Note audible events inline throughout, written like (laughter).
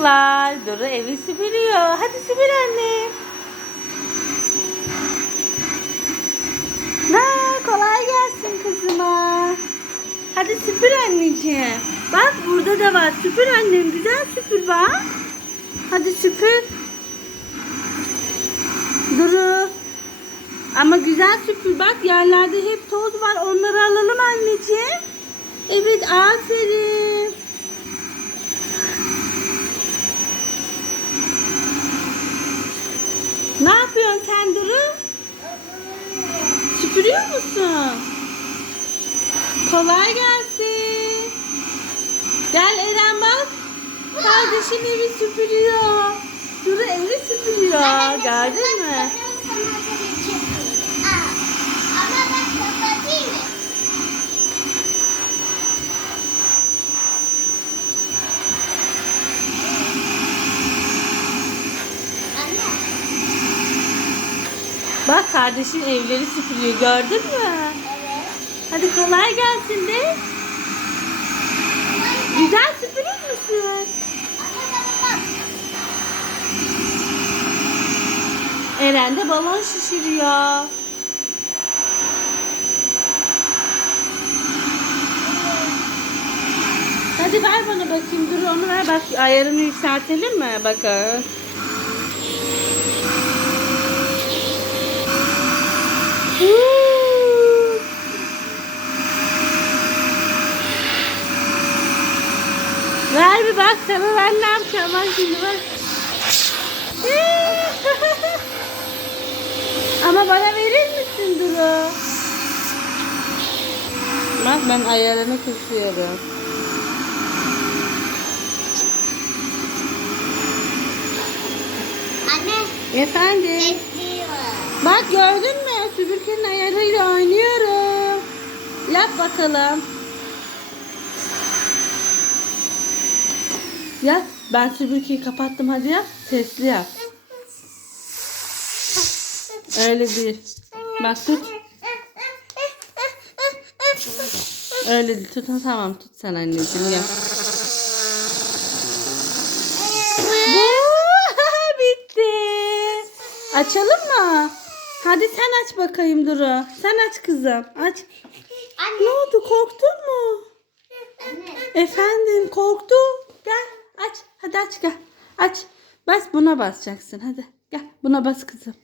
çocuklar. Duru evi süpürüyor. Hadi süpür anne. Na kolay gelsin kızıma. Hadi süpür anneciğim. Bak burada da var. Süpür annem. Güzel süpür bak. Hadi süpür. Duru. Ama güzel süpür. Bak yerlerde hep toz var. Onları alalım anneciğim. Evet aferin. Ne yapıyorsun sen Duru? Süpürüyor musun? Kolay gelsin. Gel Eren bak. Kardeşin evi süpürüyor. Duru evi süpürüyor. Gördün mü? Ama ben kapatayım mı? Anne. Bak kardeşin evleri süpürüyor. Gördün mü? Evet. Hadi kolay gelsin de. Güzel süpürür müsün? Eren de balon şişiriyor. Hadi ver bana bakayım. Dur onu ver. Bak ayarını yükseltelim mi? Bakın. Ver bir bak sana ben ne yapacağım. Bak şimdi bak. (laughs) Ama bana verir misin Duru? Bak ben ayarını kısıyorum. Anne. Efendim? Bekliyor. Bak gördün mü? Süpürgenin ayarıyla oynuyorum. Yap bakalım. Yap. Ben süpürgeyi kapattım hadi yap. Sesli yap. Öyle değil. Bak tut. Öyle değil. Tut. Ha, Tamam tut sen anneciğim yap. Bitti. Açalım mı? Hadi sen aç bakayım Duru. Sen aç kızım. Aç. Anne. Ne oldu? Korktun mu? Anne. Efendim korktu. Gel. Hadi aç gel. Aç. Bas buna basacaksın. Hadi gel buna bas kızım.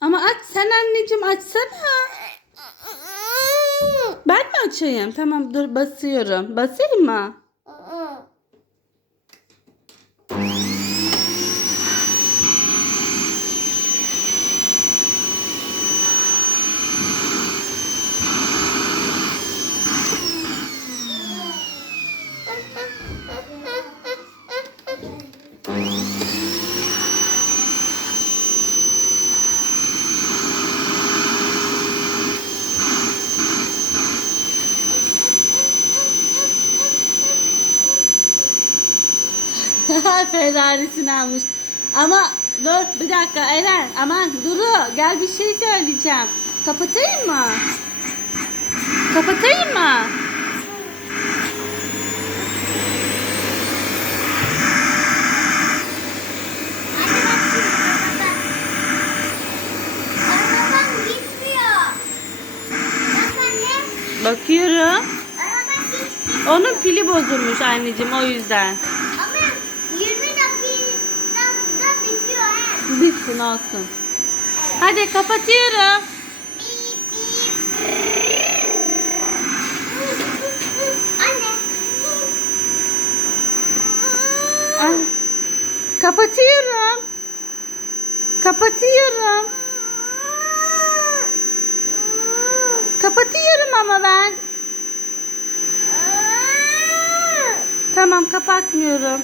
Ama aç sen anneciğim açsana. Ben mi açayım? Tamam dur basıyorum. Basayım mı? Ferrari'sini almış. Ama dur bir dakika Eren aman Duru gel bir şey söyleyeceğim. Kapatayım mı? Kapatayım mı? Bakıyorum. Onun pili bozulmuş anneciğim o yüzden. Bitsin olsun. Hadi kapatıyorum. Ay, Kapatıyorum. Kapatıyorum. Kapatıyorum ama ben. Tamam kapatmıyorum.